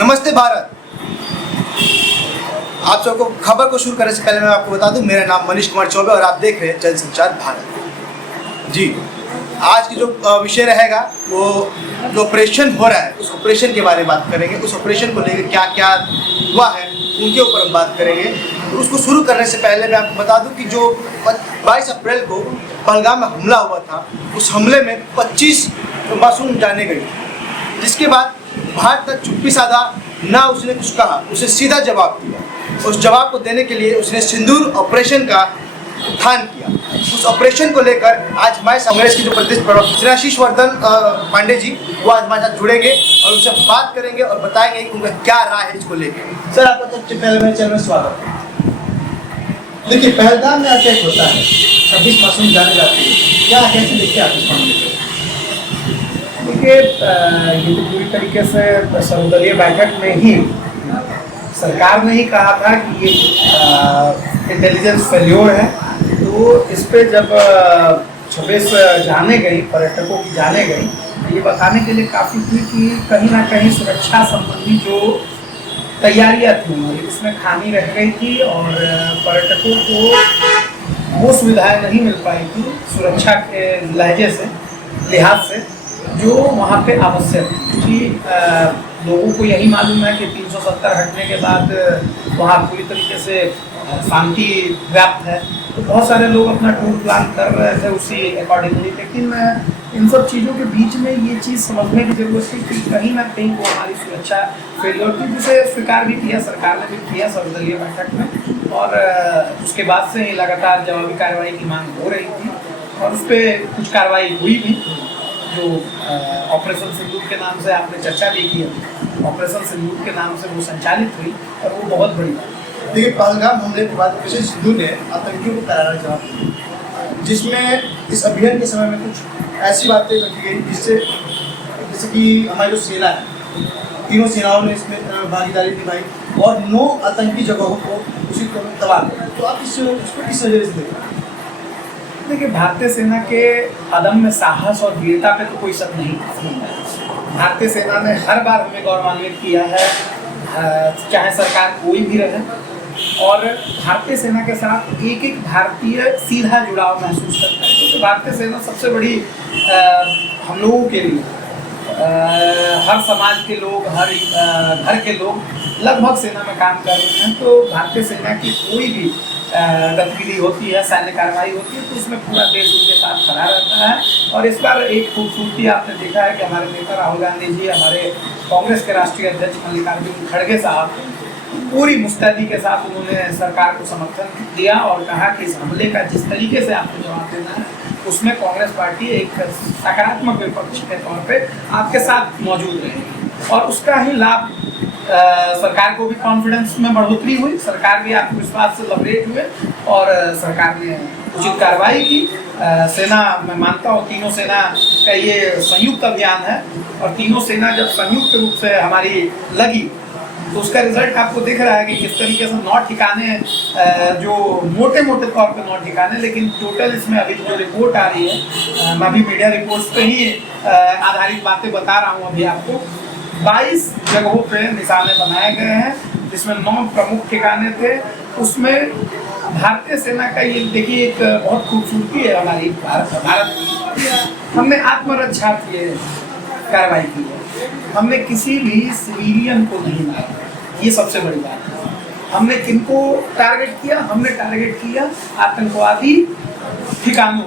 नमस्ते भारत। आप सबको खबर को शुरू करने से पहले मैं आपको बता दूं, मेरा नाम मनीष कुमार चौबे और आप देख रहे हैं जनसंचार भारत। जी, आज की जो विषय रहेगा वो जो ऑपरेशन हो रहा है उस ऑपरेशन के बारे में बात करेंगे। उस ऑपरेशन को लेकर क्या क्या हुआ है उनके ऊपर हम बात करेंगे। तो उसको शुरू करने से पहले मैं आपको बता दूं कि जो 22 अप्रैल को पहलगाम में हमला हुआ था, उस हमले में 25 मासूम जाने गई, जिसके बाद भारत तक चुप्पी साधा ना उसने कुछ कहा, उसे सीधा जवाब दिया। उस जवाब को देने के लिए उसने सिंदूर ऑपरेशन का उत्थान किया। उस ऑपरेशन को लेकर आज हमारे कांग्रेस की जो प्रदेश प्रवक्ता श्री आशीष वर्धन पांडे जी वो आज हमारे साथ जुड़ेंगे और उनसे बात करेंगे और बताएंगे कि उनका क्या राय है इसको लेकर। सर, आपका सबसे पहले मेरे चैनल में स्वागत है। देखिए, पहलगाम में अटैक होता है, 26 मासूम जाने जाते हैं, क्या कैसे देखते हैं आप इस मामले को? देखिए, ये तो पूरी तरीके से सर्वदलीय बैठक में ही सरकार ने ही कहा था कि ये इंटेलिजेंस फेल्योर है। तो इस पे जब 26 जाने गई, पर्यटकों की जाने गई, तो ये बताने के लिए काफ़ी थी कि कहीं ना कहीं सुरक्षा संबंधी जो तैयारियां थी हमारी उसमें खामी रह गई थी और पर्यटकों को वो सुविधाएं नहीं मिल पाई थी सुरक्षा के लहजे से, लिहाज से, जो वहाँ पे आवश्यक थी। क्योंकि लोगों को यही मालूम है कि 370 हटने के बाद वहाँ पूरी तरीके से शांति व्याप्त है, तो बहुत सारे लोग अपना टूर प्लान कर रहे थे उसी अकॉर्डिंगली। लेकिन इन सब चीज़ों के बीच में ये चीज़ समझने की जरूरत थी कि कहीं ना कहीं वो हमारी सुरक्षा फेलियर थी, जिसे स्वीकार भी किया सरकार ने भी किया सर्वदलीय बैठक में। और उसके बाद से ही लगातार जवाबी कार्रवाई की मांग हो रही थी और उस पर कुछ कार्रवाई हुई भी, जो ऑपरेशन सिंदूर के नाम से आपने चर्चा भी की है। ऑपरेशन सिंदूर के नाम से वो संचालित हुई और वो बहुत बड़ी बात। देखिए, पहलगाम हमले के बाद ऑपरेशन सिंदूर ने आतंकियों को करारा जवाब दिया, जिसमें इस अभियान के समय में कुछ ऐसी बातें रखी गई जैसे कि हमारी जो सेना है, तीनों सेनाओं ने इसमें भागीदारी निभाई और 9 आतंकी जगहों को उसी को तबाह किया। तो आप इसको किस नजरिए से देखते हैं? देखिए, भारतीय सेना के अदम्य साहस और वीरता पे तो कोई शक नहीं है। भारतीय सेना ने हर बार हमें गौरवान्वित किया है, चाहे सरकार कोई भी रहे, और भारतीय सेना के साथ एक एक भारतीय सीधा जुड़ाव महसूस करता है। क्योंकि भारतीय सेना सबसे बड़ी हम लोगों के लिए, हर समाज के लोग, हर घर के लोग लगभग सेना में काम कर रहे हैं। तो भारतीय सेना की कोई भी गतिविधि होती है, सैन्य कार्रवाई होती है, तो उसमें पूरा देश उनके साथ खड़ा रहता है। और इस बार एक खूबसूरती आपने देखा है कि हमारे नेता राहुल गांधी जी, हमारे कांग्रेस के राष्ट्रीय अध्यक्ष मल्लिकार्जुन खड़गे साहब पूरी मुस्तैदी के साथ उन्होंने सरकार को समर्थन दिया और कहा कि इस हमले का जिस तरीके से आपको जवाब देना है उसमें कांग्रेस पार्टी एक सकारात्मक विपक्ष के तौर पे आपके साथ मौजूद रहेगी। और उसका ही लाभ सरकार को भी कॉन्फिडेंस में बढ़ोतरी हुई, सरकार भी आत्मविश्वास से लबरेज हुए और सरकार ने उचित कार्रवाई की। सेना, मैं मानता हूँ तीनों सेना का ये संयुक्त अभियान है और तीनों सेना जब संयुक्त रूप से हमारी लगी तो उसका रिजल्ट आपको दिख रहा है कि किस तरीके से 9 ठिकाने, जो मोटे मोटे तौर पे 9 ठिकाने, लेकिन टोटल इसमें अभी जो रिपोर्ट आ रही है, मैं भी मीडिया रिपोर्ट्स पे ही आधारित बातें बता रहा हूँ अभी आपको। 22 जगहों पे निशाने बनाए गए हैं, जिसमें 9 प्रमुख ठिकाने थे। उसमें भारतीय सेना का ये देखिए एक बहुत खूबसूरती है हमारी भारत की। हमने आत्मरक्षा की कार्रवाई की है, हमने किसी भी सिविलियन को नहीं मारा, ये सबसे बड़ी बात है। हमने किनको टारगेट किया? हमने टारगेट किया आतंकवादी ठिकानों,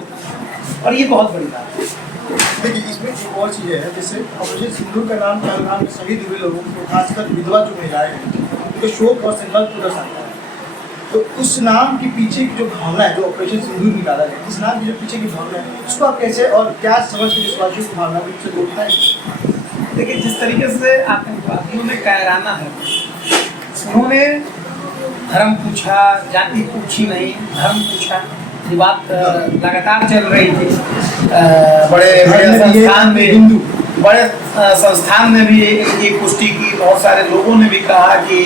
और ये बहुत बड़ी बात है। देखिए, इसमें एक और चीज़ है, जैसे ऑपरेशन सिंदूर का नाम पहलगाम में शहीद हुए लोगों को, खासकर विधवा जो महिलाएं हैं, उनको शोक और संकल्प पूरा आता है। तो उस नाम के पीछे की जो भावना है, जो ऑपरेशन सिंदूर निकाला गया, इस नाम की जो पीछे की भावना है, उसको आप कैसे और क्या समझ के विश्वासियों की भावना को उससे जोड़ता है? देखिए, जिस तरीके से आतंकवादियों ने कायराना है, उन्होंने धर्म पूछा, जाति पूछी नहीं, धर्म पूछा, ये बात लगातार चल रही थी। बड़े संस्थान ने भी एक पुष्टि की, बहुत सारे लोगों ने भी कहा कि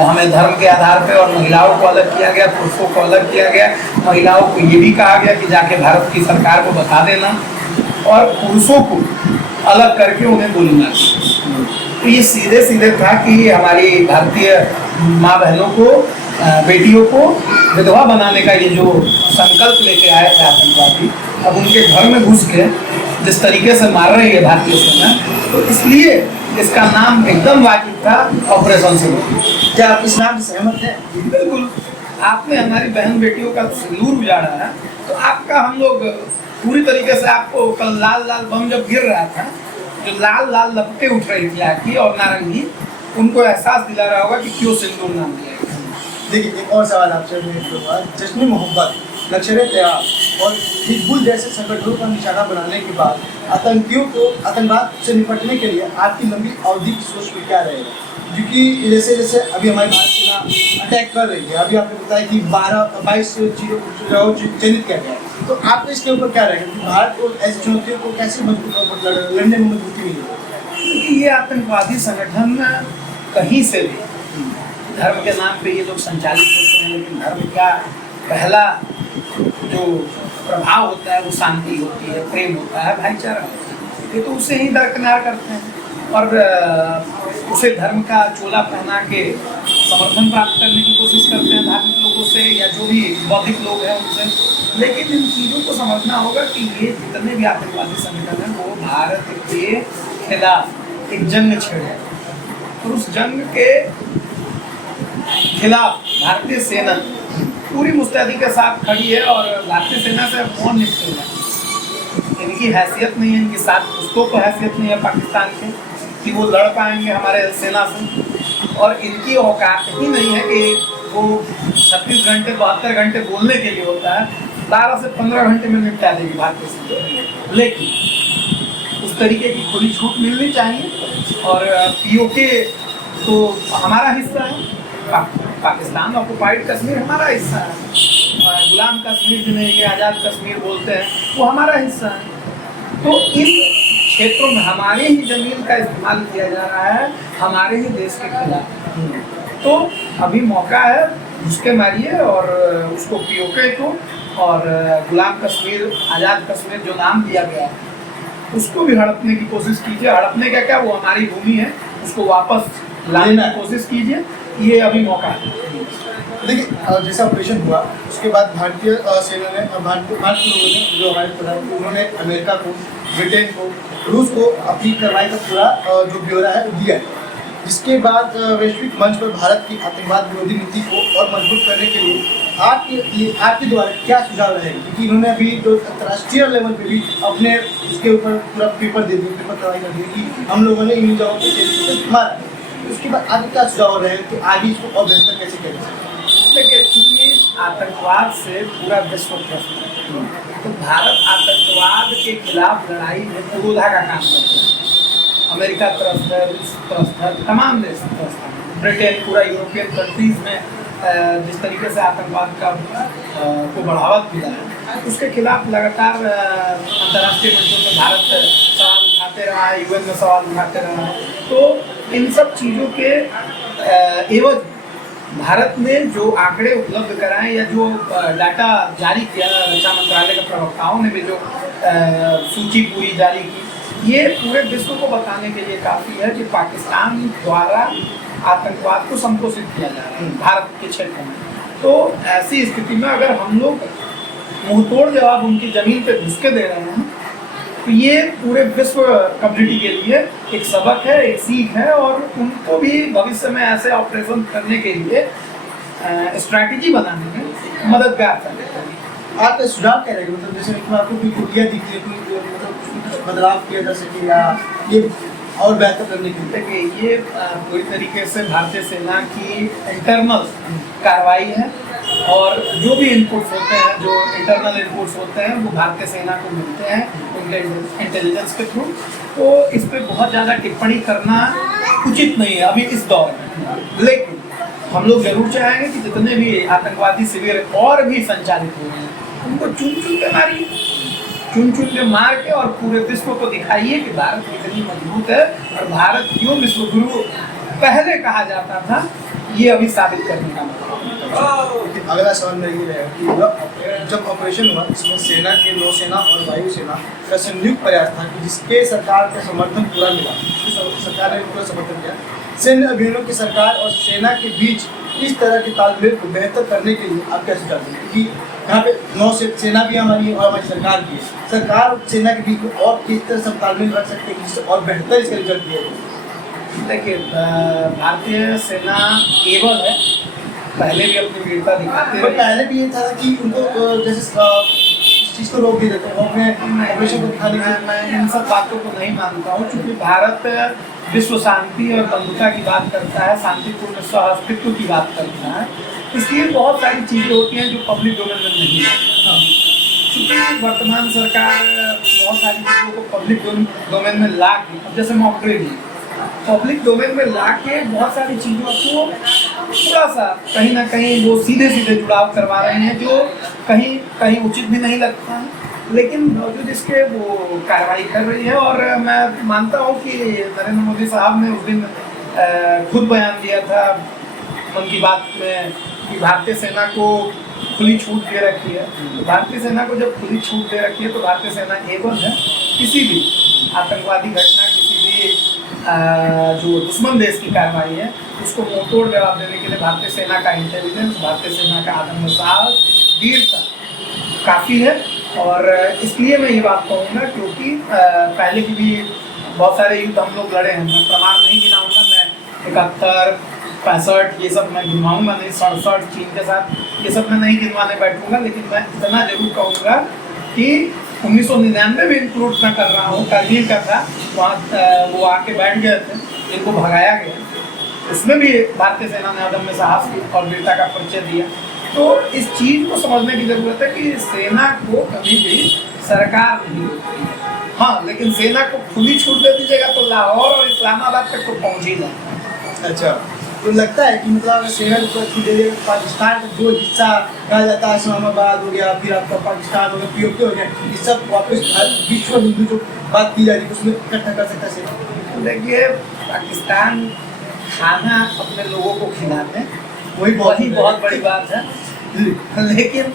हमें धर्म के आधार पे, और महिलाओं को अलग किया गया, पुरुषों को अलग किया गया। महिलाओं को ये भी कहा गया कि जाके भारत की सरकार को बता देना, और पुरुषों को अलग करके उन्हें गोली मार दी। तो ये सीधे सीधे था कि हमारी भारतीय माँ बहनों को, बेटियों को विधवा बनाने का ये जो संकल्प लेके आए थे आतंकवादी, अब उनके घर में घुस के जिस तरीके से मार रही है भारतीय सेना, तो इसलिए इसका नाम एकदम वाजिब था, ऑपरेशन सिंदूर। क्या आप इस नाम से सहमत हैं? बिल्कुल, आपने हमारी बहन बेटियों का सिंदूर उजाड़ा है, तो आपका हम लोग पूरी तरीके से, आपको कल लाल लाल बम जब गिर रहा था, जो लाल लाल लपटें उठ रही थी आपकी और नारंगी, उनको एहसास दिला रहा होगा कि क्यों सिंदूर नाम दिया गया। देखिए, एक और सवाल आपसे जश्न मोहब्बत, लश्कर-ए-तैयबा और हिजबुल जैसे संगठनों का निशाना बनाने के बाद आतंकियों को, आतंकवाद से निपटने के लिए आपकी लंबी अवधि की सोच में क्या रहेगा? क्योंकि जैसे जैसे अभी हमारी भारत सेना अटैक कर रही है, अभी आपने बताया कि 22 चीज़ों चिन्हित किया गया है, तो आपको इसके ऊपर क्या रहेगा कि भारत को ऐसी चुनौतियों को कैसे मजबूत लड़ने में मजबूती मिलेगी? क्योंकि ये आतंकवादी संगठन कहीं से भी धर्म के नाम पे ये लोग संचालित होते हैं, लेकिन धर्म का पहला जो प्रभाव होता है वो शांति होती है, प्रेम होता है, भाईचारा होता है। ये तो उसे ही दरकिनार करते हैं और उसे धर्म का चोला पहना के समर्थन प्राप्त करने की कोशिश करते हैं धार्मिक लोगों से या जो भी बौद्धिक लोग हैं उनसे। लेकिन इन चीज़ों को समझना होगा कि ये जितने भी आतंकवादी संगठन हैं वो भारत के खिलाफ एक जंग छेड़े और उस जंग के खिलाफ भारतीय सेना पूरी मुस्तैदी के साथ खड़ी है और भारतीय सेना से कौन निकलेगा? इनकी हैसियत नहीं है, इनकी साथ पुश्तों को हैसियत नहीं है पाकिस्तान के कि वो लड़ पाएंगे हमारे सेना से, और इनकी औकात ही नहीं है कि वो 36 घंटे 72 घंटे बोलने के लिए होता है, 12 से 15 घंटे में निपटा देगी भारतीय सेना। लेकिन उस तरीके की खुली छूट मिलनी चाहिए और पीओके तो हमारा हिस्सा है, पाकिस्तान ऑक्युपाइड कश्मीर हमारा हिस्सा है, गुलाम कश्मीर जिन्हें ये आज़ाद कश्मीर बोलते हैं वो हमारा हिस्सा है। तो इन क्षेत्रों में हमारे ही ज़मीन का इस्तेमाल किया जा रहा है हमारे ही देश के खिलाफ। तो अभी मौका है, उसके मारिए और उसको पीओके को और गुलाम कश्मीर, आज़ाद कश्मीर जो नाम दिया गया है उसको भी हड़पने की कोशिश कीजिए। हड़पने का क्या, वो हमारी भूमि है, उसको वापस लाने की कोशिश कीजिए, ये अभी मौका है। देखिए, जैसा ऑपरेशन हुआ उसके बाद भारतीय सेना ने, भारतीय लोगों ने, जो हमारे प्रधानमंत्री, उन्होंने अमेरिका को, ब्रिटेन को, रूस को अपनी कार्रवाई का पूरा जो ब्यौरा है वो दिया है, जिसके बाद वैश्विक मंच पर भारत की आतंकवाद विरोधी नीति को और मजबूत करने के लिए आपके द्वारा क्या सुझाव रहेगा? क्योंकि इन्होंने अभी जो अंतर्राष्ट्रीय लेवल पे भी अपने उसके ऊपर पूरा पेपर दे दिया, पेपर कार्रवाई कर दी कि हम लोगों ने इन जगहों पर मारा। उसके बाद आगे क्या सुझाव रहे कि आगे इसको और बेहतर कैसे किया जाए? देखिए, चूंकि आतंकवाद से पूरा विश्व त्रस्त है, तो भारत आतंकवाद के खिलाफ लड़ाई में पुरोधा का काम करता है। अमेरिका त्रस्त है, रूस त्रस्त है, तमाम देश त्रस्त है, ब्रिटेन, पूरा यूरोपियन कंट्रीज में जिस तरीके से आतंकवाद का को बढ़ावा मिला है, उसके खिलाफ लगातार अंतर्राष्ट्रीय मंचों में भारत सवाल उठाते रहा है, यूएन में सवाल उठाते रहा है। तो इन सब चीज़ों के एवज भारत ने जो आंकड़े उपलब्ध कराए या जो डाटा जारी किया, रक्षा मंत्रालय के प्रवक्ताओं ने भी जो सूची पूरी जारी की, ये पूरे विश्व को बताने के लिए काफ़ी है कि पाकिस्तान द्वारा आतंकवाद को संपोषित किया जा रहा है भारत के क्षेत्र में। तो ऐसी स्थिति में अगर हम लोग मुंहतोड़ जवाब उनकी ज़मीन पे घुस के दे रहे हैं, तो ये पूरे विश्व कम्युनिटी के लिए एक सबक है, एक सीख है और उनको भी भविष्य में ऐसे ऑपरेशन करने के लिए स्ट्रैटेजी बनाने में मददगार करेगा। आपका सुझाव क्या रहेगा? मतलब जैसे कि आपको कोई त्रुटियाँ दिखती है, कोई मतलब कुछ बदलाव किया जा सके या ये और बेहतर करने के लिए? देखिए, ये पूरी तरीके से भारतीय सेना की इंटरनल कार्रवाई है और जो भी इनपुट्स होते हैं, जो इंटरनल इनपुट्स होते हैं, वो भारतीय सेना को मिलते हैं उनके इंटेलिजेंस के थ्रू। तो इस पर बहुत ज़्यादा टिप्पणी करना उचित नहीं है अभी इस दौर में। लेकिन हम लोग जरूर चाहेंगे कि जितने भी आतंकवादी शिविर और भी संचालित हो रहे हैं उनको चुन चुन के मारिए, चुन चुन के मार के और पूरे विश्व को दिखाइए कि भारत कितनी मजबूत है और भारत क्यों विश्व गुरु पहले कहा जाता था, ये अभी साबित करने का मतलब। अगला सवाल मेरा ये रहेगा कि जब ऑपरेशन हुआ इसमें सेना के, नौसेना और वायुसेना का संयुक्त प्रयास था कि जिसके सरकार का समर्थन पूरा मिला, सरकार ने पूरा समर्थन किया। सैन्य अभियानों की सरकार और सेना के बीच इस तरह के तालमेल को बेहतर करने के लिए आप क्या सुझाव देंगे? क्योंकि यहाँ पे नौ सेना भी हमारी है और हमारी सरकार भी है। सरकार और सेना के बीच में और किस तरह से तालमेल रख सकते हैं जिससे और बेहतर इसका रिजल्ट दिया जाए? देखिए, भारतीय सेना केवल है, पहले भी अपनी वीरता दिखाते पर हैं। पहले भी ये था कि उनको जैसे इस चीज़ को रोक भी देते हैं, वो अपने ऑपरेशन को दिखाने के लिए। मैं इन सब बातों को नहीं मानता हूँ, क्योंकि भारत विश्व शांति और बंधुता की बात करता है, शांतिपूर्ण सहअस्तित्व की बात करता है। इसलिए बहुत सारी चीज़ें होती हैं जो पब्लिक डोमेन में नहीं आती। क्योंकि वर्तमान सरकार बहुत सारी चीज़ों को पब्लिक डोमेन में ला के, अब जैसे मॉक ड्रिल पब्लिक डोमेन में ला के बहुत सारी चीज़ों को थोड़ा सा कहीं ना कहीं वो सीधे सीधे जुड़ाव करवा रहे हैं, जो कहीं कहीं उचित भी नहीं लगता है, लेकिन बावजूद इसके वो कार्रवाई कर रही है। और मैं मानता हूँ कि नरेंद्र मोदी साहब ने उस दिन खुद बयान दिया था मन की बात में कि भारतीय सेना को खुली छूट दे रखी है। तो भारतीय सेना को जब खुली छूट दे रखी है तो भारतीय सेना एवं है किसी भी आतंकवादी घटना, किसी भी जो दुश्मन देश की कार्रवाई है उसको मुंहतोड़ जवाब देने के लिए भारतीय सेना का इंटेलिजेंस, भारतीय सेना का आदम साहस, वीरता काफ़ी है। और इसलिए मैं ये बात कहूँगा क्योंकि पहले की भी बहुत सारे युद्ध हम लोग लड़े हैं। मैं प्रमाण नहीं गिनाऊंगा, मैं 71, 65 ये सब मैं गिनवाऊंगा नहीं, 67 चीन के साथ ये सब मैं नहीं गिनवाने बैठूंगा। लेकिन मैं इतना जरूर कहूँगा कि 1999 में इंक्लूड मैं कर रहा हूँ, कारगिल का था, वहाँ वो आके बैठ गए थे, इनको भगाया गया, उसमें भी भारतीय सेना ने अदम्य साहस और वीरता का परिचय दिया। तो इस चीज़ को समझने की ज़रूरत है कि सेना को कभी भी सरकार नहीं, हाँ, लेकिन सेना को खुली छूट दे दीजिएगा तो लाहौर और इस्लामाबाद तक तो पहुँच ही जाए। अच्छा, तो लगता है कि मतलब अगर सेना को छूट दे देगा, पाकिस्तान का जो हिस्सा कहा जाता है, इस्लामाबाद हो गया, फिर आपका पाकिस्तान हो गया, POK हो गया, ये सब वापस विश्व हिंदू जो बात की जा रही है उसमें इकट्ठा कर सकता है सेना? देखिए, पाकिस्तान खाना अपने लोगों को खिलाते, वही बहुत बड़ी बात है। लेकिन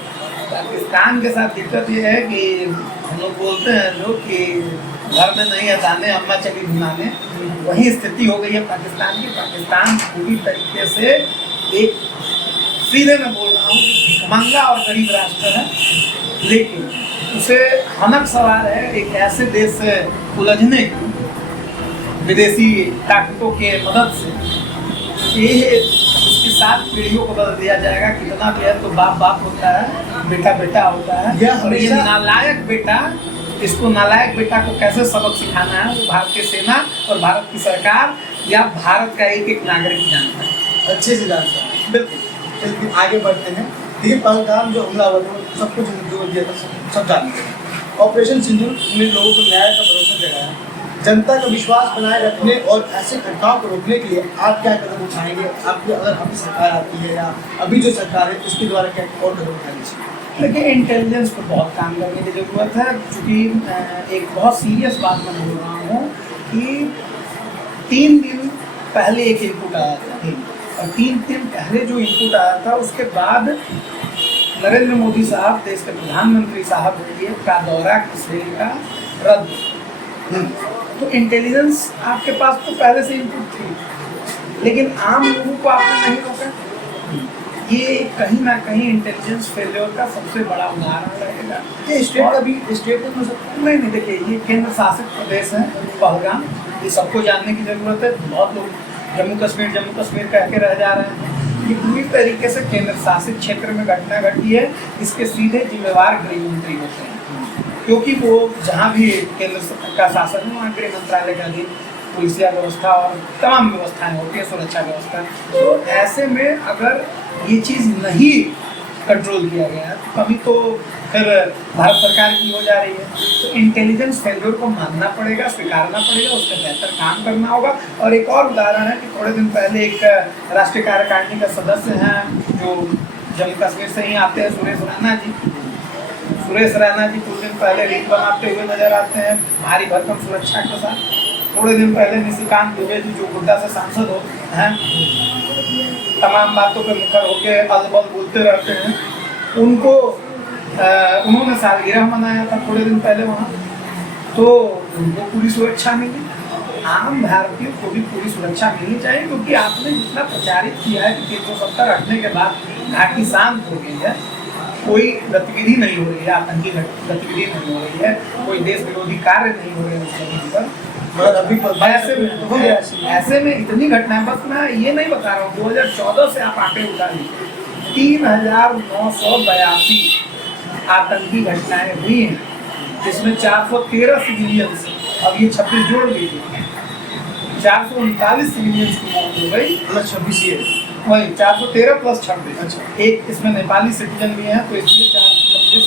पाकिस्तान के साथ दिक्कत ये है कि हम लोग बोलते हैं लोग कि घर में नहीं है दाने, अम्मा चली भुनाने, वही स्थिति हो गई है पाकिस्तान की। पाकिस्तान पूरी तरीके से एक, सीधे मैं बोल रहा हूँ कि भिखमंगा और गरीब राष्ट्र है, लेकिन उसे हनक सवार है एक ऐसे देश से उलझने की विदेशी ताकतों के मदद से। ये उसकी 7 पीढ़ियों को बदल दिया जाएगा। कितना भी है तो बाप बाप होता है, बेटा बेटा होता है। और ये नालायक बेटा, इसको नालायक बेटा को कैसे सबक सिखाना है वो भारतीय सेना और भारत की सरकार या भारत का एक एक नागरिक जानता है, अच्छे से जानता है। बिल्कुल, चलिए आगे बढ़ते हैं। देखिए, पहलगाम जो हमला हुआ था सब कुछ जो दिया था सब जानते हैं। ऑपरेशन सिंदूर ने लोगों को न्याय का भरोसा जगाया, जनता का विश्वास बनाए रखने और ऐसे घटनाओं को रोकने के लिए आप क्या कदम उठाएंगे? आपकी अगर अभी सरकार आती है या अभी जो सरकार है उसके द्वारा क्या और कदम उठाने चाहिए? देखिए, इंटेलिजेंस पर बहुत काम करने की ज़रूरत है, क्योंकि एक बहुत सीरियस बात मैं बोल रहा हूँ कि 3 दिन पहले एक इनपुट आया था, और 3 दिन पहले जो इनपुट आया था उसके बाद नरेंद्र मोदी साहब, देश के प्रधानमंत्री साहब का दौरा किसी का रद्द। तो इंटेलिजेंस आपके पास तो पहले से इनपुट थी, लेकिन आम लोगों को आपने नहीं रोका। ये कहीं ना कहीं इंटेलिजेंस फेलियर का सबसे बड़ा उदाहरण रहेगा। ये स्टेट का भी स्टेट हो सकता है? नहीं, देखिए, ये केंद्र शासित प्रदेश है पहलगाम, ये सबको जानने की ज़रूरत है। बहुत लोग जम्मू कश्मीर कह के रह जा रहे हैं। ये पूरी तरीके से केंद्र शासित क्षेत्र में घटना घटी है, इसके सीधे जिम्मेवार गृह मंत्री होते हैं, क्योंकि वो जहाँ भी केंद्र का शासन है वहाँ गृह मंत्रालय का अधीन पुलिसिया व्यवस्था और तमाम व्यवस्थाएं होती है, सुरक्षा व्यवस्था। तो ऐसे में अगर ये चीज़ नहीं कंट्रोल किया गया तो कभी तो फिर भारत सरकार की हो जा रही है। तो इंटेलिजेंस फेलियर को मानना पड़ेगा, स्वीकारना पड़ेगा, उस पर बेहतर काम करना होगा। और एक और उदाहरण है कि थोड़े दिन पहले एक राष्ट्रीय कार्यकारिणी का सदस्य हैं जो जम्मू कश्मीर से ही आते हैं, सुरेश रैना जी कुछ दिन पहले रील बनाते हुए नजर आते हैं भारी भरकम सुरक्षा के साथ। थोड़े दिन पहले निशिकांत दुबे जी जो गोड्डा से सांसद हैं, तमाम बातों पे मुखर होकर अलबल बोलते रहते हैं, उन्होंने सालगिरह मनाया था थोड़े दिन पहले वहाँ, तो उनको पूरी सुरक्षा मिली। आम भारतीय को भी पूरी सुरक्षा मिलनी चाहिए, क्योंकि आपने जितना प्रचारित किया है कि 370 हटने के बाद घाटी शांत हो गई है, कोई गतिविधि नहीं हो रही है, आतंकी गतिविधि नहीं हो रही है, कोई देश विरोधी कार्य नहीं हो रहे हैं उस जमीन पर, मगर अभी ऐसे में इतनी घटनाएं, बस मैं ये नहीं बता रहा हूँ, 2014 से आप आंकड़े उठा लीजिए, 3982 आतंकी घटनाएं हुई हैं, जिसमें 413 सिविलियंस, अब ये 26 जोड़ लीजिए, 439 सिविलियंस की मौत हो गई, प्लस 26 वही 413 प्लस 26, अच्छा। एक इसमें नेपाली सिटीजन भी हैं, तो इसलिए 426,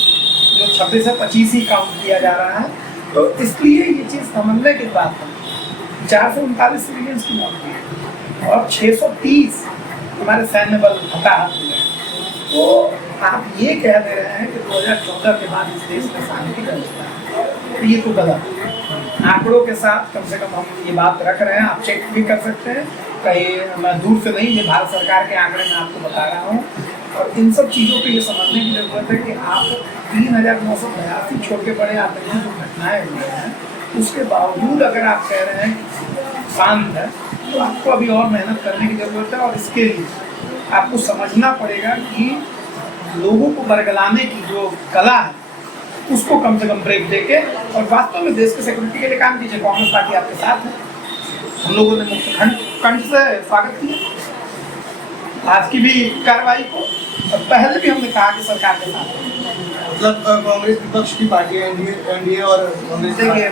जो 26 है 25 ही काउंट किया जा रहा है, तो इसलिए ये चीज़ समझने की बात है। 439 सिविलियंस की मौत हुई और 630 हमारे सैन्य बल हताहत हुए। तो आप ये कह दे रहे हैं कि 2014 के बाद इस देश में शांति का विस्तार है, तो ये तो गलत है। आंकड़ों के साथ कम से कम हम ये बात रख रहे हैं, आप चेक भी कर सकते हैं, कहीं मैं दूर से नहीं, ये भारत सरकार के आंकड़े मैं आपको बता रहा हूँ। और इन सब चीज़ों पे ये समझने की जरूरत है कि आप 3982 छोटे बड़े आतंकी जो घटनाएं हुई हैं, उसके बावजूद अगर आप कह रहे हैं शांत है, तो आपको अभी और मेहनत करने की जरूरत है। और इसके लिए आपको समझना पड़ेगा कि लोगों को बरगलाने की जो कला है, उसको कम से कम ब्रेक देके और वास्तव में देश के सिक्योरिटी के लिए काम कीजिए। कांग्रेस पार्टी आपके साथ है, हम लोगों ने मुक्त कंठ से स्वागत किया आज की भी कार्रवाई को, और पहले भी हमने कहा कि सरकार के साथ है। मतलब कांग्रेस विपक्ष की पार्टी है, एनडीए और कांग्रेस देखिए,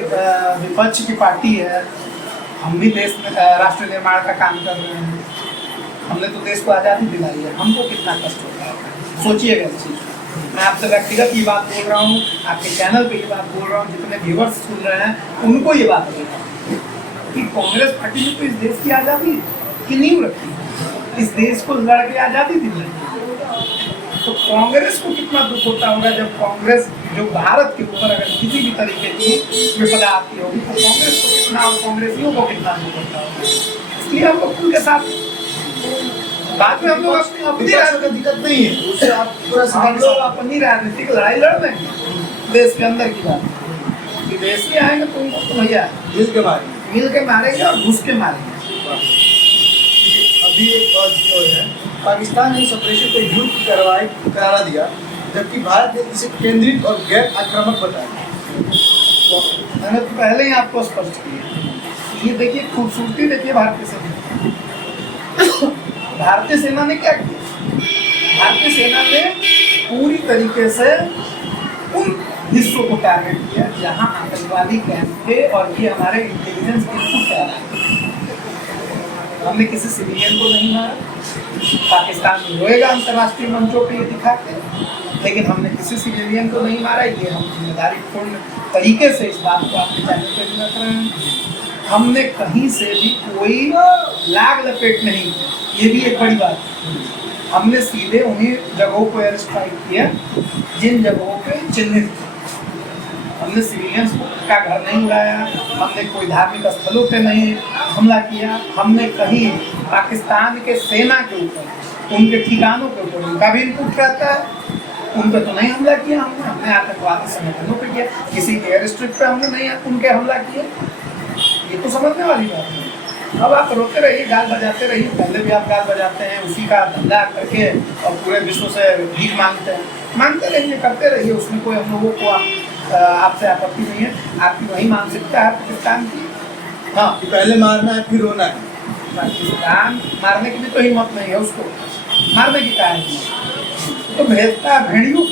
विपक्ष की पार्टी है, हम भी देश में राष्ट्र निर्माण का काम कर रहे हैं, हमने तो देश को आज़ादी दिलाई है, हमको कितना कष्ट होता है सोचिएगा इस चीज़। मैं आपसे व्यक्तिगत ये बात बोल रहा हूँ, आपके चैनल पे ये बात बोल रहा हूँ, जितने व्यूवर्स सुन रहे हैं उनको ये बात बोल रहा हूँ कि कांग्रेस पार्टी ने तो इस देश की आज़ादी की नींव रखी, इस देश को लड़ के आज़ादी दिलाई। तो कांग्रेस को कितना दुख होता होगा जब कांग्रेस जो भारत के ऊपर अगर किसी भी तरीके की विपदा आती होगी, तो कांग्रेस को कितना और कांग्रेसियों को कितना दुख होता होगा। इसलिए हम लोग उनके साथ बाद में हम लोग अपनी दिक्कत नहीं है, उससे आप पूरा हम लोग अपनी राजनीतिक लड़ाई लड़ रहे हैं देश के अंदर की बात कि देश के आएंगे तो उनको तो भैया मिल के मारेंगे और घुस के मारेंगे। अभी एक बात जो है, पाकिस्तान ने इस ऑपरेशन को युद्ध की कार्रवाई करारा दिया, जबकि भारत ने इसे केंद्रित और गैर आक्रामक बताया। तो मैंने तो पहले ही आपको स्पष्ट किया। ये देखिए खूबसूरती, देखिए भारतीय सेना, भारतीय सेना ने क्या किया, भारतीय सेना ने पूरी तरीके से उन हिस्सों को टारगेट किया जहां आतंकवादी कैंप थे, और ये हमारे इंटेलिजेंस इनपुट आ रहा है। हमने किसी सिविलियन को नहीं मारा, पाकिस्तान में रोएगा अंतर्राष्ट्रीय मंचों पे ये दिखा के, लेकिन हमने किसी सिविलियन को नहीं मारा। ये हम जिम्मेदारीपूर्ण तरीके से इस बात को आपके चैनल पे भी रख रहे हैं। हमने कहीं से भी कोई लाग लपेट नहीं, ये भी एक बड़ी बात है। हमने सीधे उन्हीं जगहों को एयर स्ट्राइक किया जिन जगहों पे चिन्हित थे। हमने सिविलियंस का घर नहीं उड़ाया, हमने कोई धार्मिक स्थलों पे नहीं हमला किया, हमने कहीं पाकिस्तान के सेना के ऊपर, उनके ठिकानों के ऊपर, उनका भी इनपुट रहता है, उन पर तो नहीं हमला किया हमने आतंकवादी संगठनों पे किया, किसी के एयर स्ट्रिप पे हमने नहीं उनके हमला किया। ये तो समझने वाली बात है। अब आप रोते रहिए, गाल बजाते रहिए, पहले भी आप गाल बजाते हैं, उसी का धंधा करके और पूरे विश्व से भीख मांगते हैं, मांगते रहिए, करते रहिए, उसमें कोई हम लोगों को आपसे आपत्ति नहीं है। आपकी वही मानसिकता है पाकिस्तान की, हाँ, पहले मारना है फिर रोना है। पाकिस्तान मारने की भी तो हिम्मत नहीं है, उसको मारने की क्या है, तो भेजता है भेड़ियों को।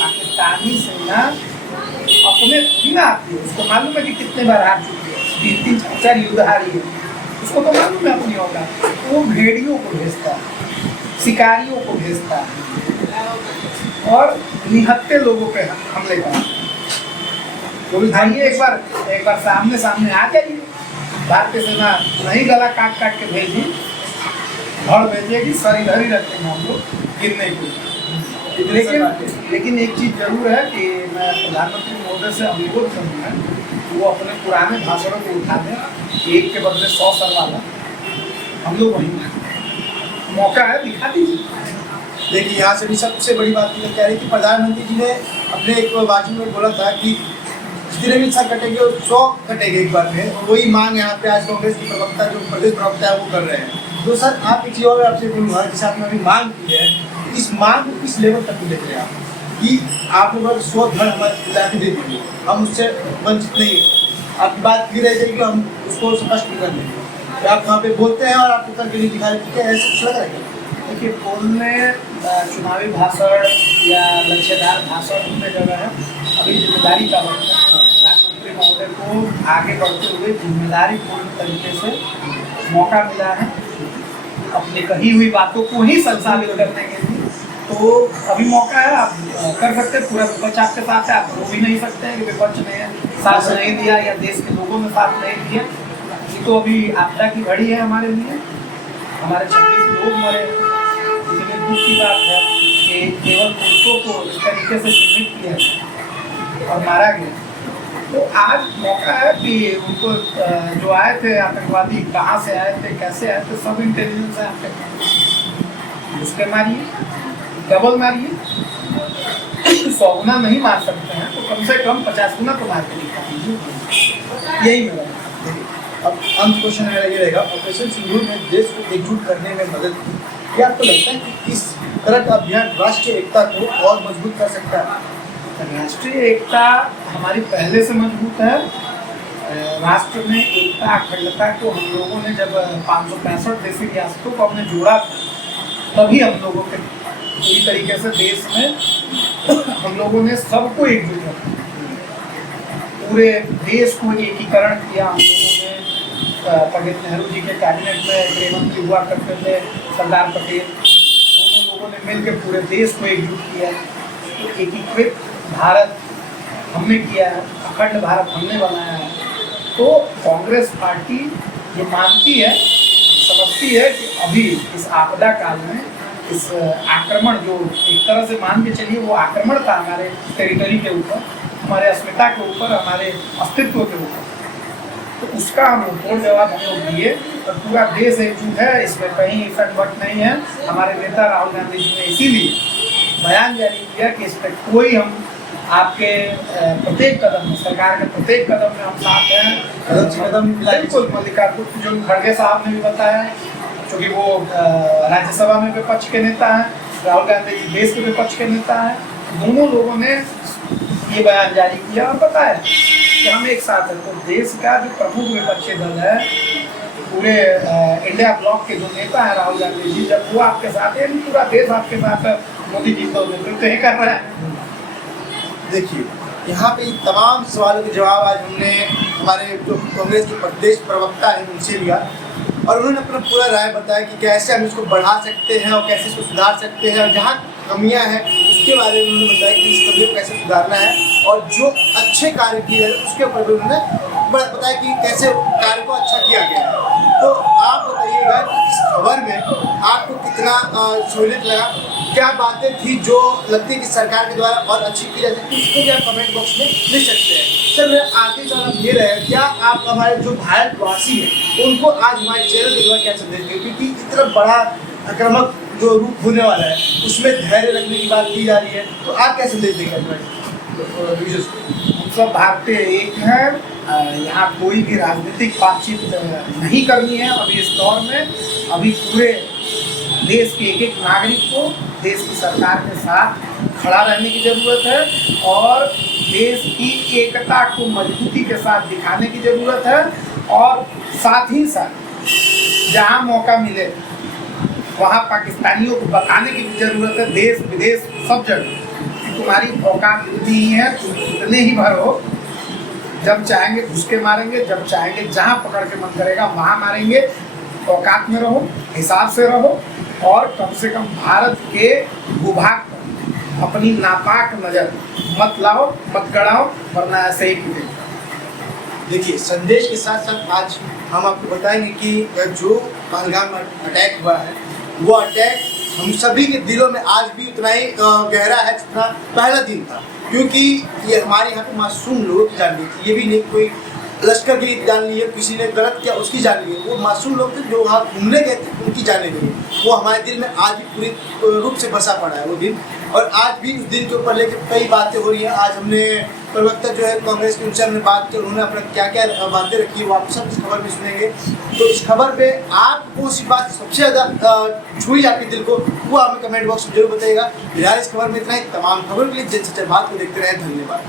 पाकिस्तानी सेना अपने बिना आती है, उसको मालूम है कि कितने बार हार चुकी है, 3-4 युद्ध हारी है, उसको तो मालूम है अपनी होगा। वो भेड़ियों को भेजता है, शिकारियों को भेजता है और निहत्ते लोगों पे हमले करता है। आइए एक बार सामने सामने आ जाइए। भारतीय सेना नहीं गला काट काट के भेजी, धड़ भेजेगी, सर इधर ही रखेंगे हम लोग गिरने के लिए। लेकिन एक चीज़ जरूर है कि मैं प्रधानमंत्री महोदय से अनुरोध करूँगा, वो अपने पुराने भाषणों को उठा दें, एक के बदले 100 सर वाला, हम लोग वहीं मौका है, दिखा दीजिए। देखिए, यहाँ से भी सबसे बड़ी बात ये कह रही कि प्रधानमंत्री जी ने अपने एक भाषण में बोला था कि जितने भी सर कटेंगे वो 100 कटेंगे एक बार में। और वही मांग यहाँ पे आज कांग्रेस की प्रवक्ता जो प्रदेश प्रवक्ता है वो कर रहे हैं। तो सर आप एक चीज़ और आपसे बोलूँगा, जैसे आपने अभी मांग की है, इस मांग को किस लेवल तक लेते हैं आप कि आप लोग 100 घर हमारे ला के दे दीजिए, हम उससे वंचित नहीं है। आपकी बात क्लियर रह जाएगी, हम उसको स्पष्ट भी कर देंगे। तो आप वहाँ पे बोलते हैं और आपको करके नहीं दिखा देते, ऐसे कुछ लग रहा है? देखिए, बोलने चुनावी भाषण या लक्ष्यदार भाषण उनमें जगह है, अभी जिम्मेदारी का वक्त है। प्रधानमंत्री महोदय को आगे बढ़ते हुए जिम्मेदारीपूर्ण तरीके से मौका मिला है अपनी कही हुई बातों को ही संसाधित करने के लिए। तो अभी मौका है, आप कर सकते हैं। पूरा विपक्ष आपके साथ है, आप रो भी नहीं सकते हैं कि विपक्ष ने साथ नहीं दिया या देश के लोगों ने साथ नहीं दिया। ये तो अभी आपदा की घड़ी है हमारे लिए, हमारे 26 लोग मरे। इसलिए दुख की बात है कि केवल पुरुषों को इस तरीके से चिन्हित किया गया और मारा गया। तो आज मौका है कि उनको जो आए थे आतंकवादी, कहाँ से आए थे, कैसे आए थे, सब इंटेलिजेंस है आपके पास। उसके मारिए, डबल मारिए। 100 गुना नहीं मार सकते हैं तो कम से कम 50 गुना तो मार के दिखा दीजिए। यही मेरा अब अंत क्वेश्चन मेरा ये रहेगा, ऑपरेशन सिंदूर ने देश को एकजुट करने में मदद की। क्या आपको लगता है कि इस तरह का अभियान राष्ट्रीय एकता को और मजबूत कर सकता है? राष्ट्रीय एकता हमारी पहले से मजबूत है। राष्ट्र में एकता अखंडता को हम लोगों ने जब 565 देशी रियासतों को हमने जोड़ा तभी हम लोगों के पूरी तरीके से देश में हम लोगों ने सबको एकजुट रखा, पूरे देश को एकीकरण किया। हम लोगों ने पंडित नेहरू जी के कैबिनेट में गृह मंत्री हुआ करते थे सरदार पटेल, दोनों लोगों ने मिलकर पूरे देश को एकजुट किया। तो एकीकृत भारत हमने किया है, अखंड भारत हमने बनाया है। तो कांग्रेस पार्टी ये मानती है, समझती है कि अभी इस आपदा काल में इस आक्रमण, जो एक तरह से मान के चलिए वो आक्रमण था हमारे टेरिटरी के ऊपर, हमारे अस्मिता के ऊपर, हमारे अस्तित्व के ऊपर, तो उसका हम तोड़ जवाब हम लोग दिए। और पूरा देश एकजुट है, इसमें कहीं इफेक्ट नहीं है। हमारे नेता राहुल गांधी जी ने इसीलिए बयान जारी किया कि इस पर कोई, हम आपके प्रत्येक कदम में, सरकार के प्रत्येक कदम में हम साथ हैं। कदम बिल्कुल, मल्लिकार्जुन खड़गे साहब ने भी बताया, क्योंकि वो राज्यसभा में विपक्ष के नेता हैं, राहुल गांधी जी देश के विपक्ष के नेता हैं। दोनों लोगों ने ये बयान जारी किया और बताया कि हम एक साथ हैं। तो देश का जो प्रमुख विपक्षी दल है, पूरे इंडिया ब्लॉक के जो नेता है राहुल गांधी जी, जब वो आपके साथ है, पूरा देश आपके साथ है। मोदी जी तो नेतृत्व ही कर रहा है। देखिए, यहाँ पे तमाम सवालों के जवाब आज हमने हमारे जो कांग्रेस के प्रदेश प्रवक्ता हैं उनसे लिया और उन्होंने अपना पूरा राय बताया कि कैसे हम इसको बढ़ा सकते हैं और कैसे इसको सुधार सकते हैं, और जहाँ कमियाँ हैं उसके बारे में उन्होंने बताया कि इस कमियों को कैसे सुधारना है, और जो अच्छे कार्य किए हैं उसके ऊपर भी उन्होंने बताया कि कैसे कार्य को अच्छा किया गया है। तो आप बताइएगा कि इस खबर में आपको कितना सहूलियत लगा, क्या बातें थी जो लगती है कि सरकार के द्वारा और अच्छी की जा सकती है, उसको भी आप कमेंट बॉक्स में लिख सकते हैं। सर, मेरा आखिरी सवाल ये रहे, क्या आप हमारे जो भारतवासी हैं उनको आज हमारे चैनल के द्वारा क्या संदेश देंगे, क्योंकि इतना बड़ा आक्रामक जो रूप होने वाला है उसमें धैर्य रखने की बात की जा रही है, तो आप क्या संदेश देंगे हमारे? हम सब भारतीय एक हैं, यहाँ कोई भी राजनीतिक बातचीत नहीं करनी है अभी इस दौर में। अभी पूरे देश के एक नागरिक को देश की सरकार के साथ खड़ा रहने की ज़रूरत है और देश की एकता को मजबूती के साथ दिखाने की ज़रूरत है। और साथ ही साथ जहाँ मौका मिले वहाँ पाकिस्तानियों को बताने की भी ज़रूरत है, देश विदेश सब जगह, कि तुम्हारी औकात इतनी ही है, तुम इतने ही भर हो। जब चाहेंगे घुस के मारेंगे, जब चाहेंगे जहाँ पकड़ के मन करेगा वहाँ मारेंगे। औकात में रहो, हिसाब से रहो और कम से कम भारत के भूभाग पर अपनी नापाक नज़र मत लाओ, मत गड़ाओ, वरना ऐसे ही पीटेंगे। देखिए, संदेश के साथ साथ आज हम आपको बताएंगे कि जो पहलगाम अटैक हुआ है वो अटैक हम सभी के दिलों में आज भी उतना ही गहरा है जितना पहला दिन था, क्योंकि ये हमारे यहाँ पे मासूम लोगों की जान ली थी। ये भी नहीं कोई लश्कर की जान ली है, किसी ने गलत किया उसकी जान ली है, वो मासूम लोग थे जो वहाँ घूमने गए थे उनकी जाने गई। वो हमारे दिल में आज भी पूरी रूप से बसा पड़ा है वो दिन, और आज भी उस दिन के ऊपर लेकर कई बातें हो रही हैं। आज हमने प्रवक्ता जो है कांग्रेस के, उनसे हमने बात की, उन्होंने अपना क्या क्या बातें रखी वो आप सब इस खबर में सुनेंगे। तो इस खबर पे आपको कौन सी बात सबसे ज़्यादा छुई आपके दिल को, वो हमें कमेंट बॉक्स में जरूर बताइएगा। फिलहाल इस खबर में इतना ही। तमाम खबरों के लिए जनसंचार भारत को देखते रहें। धन्यवाद।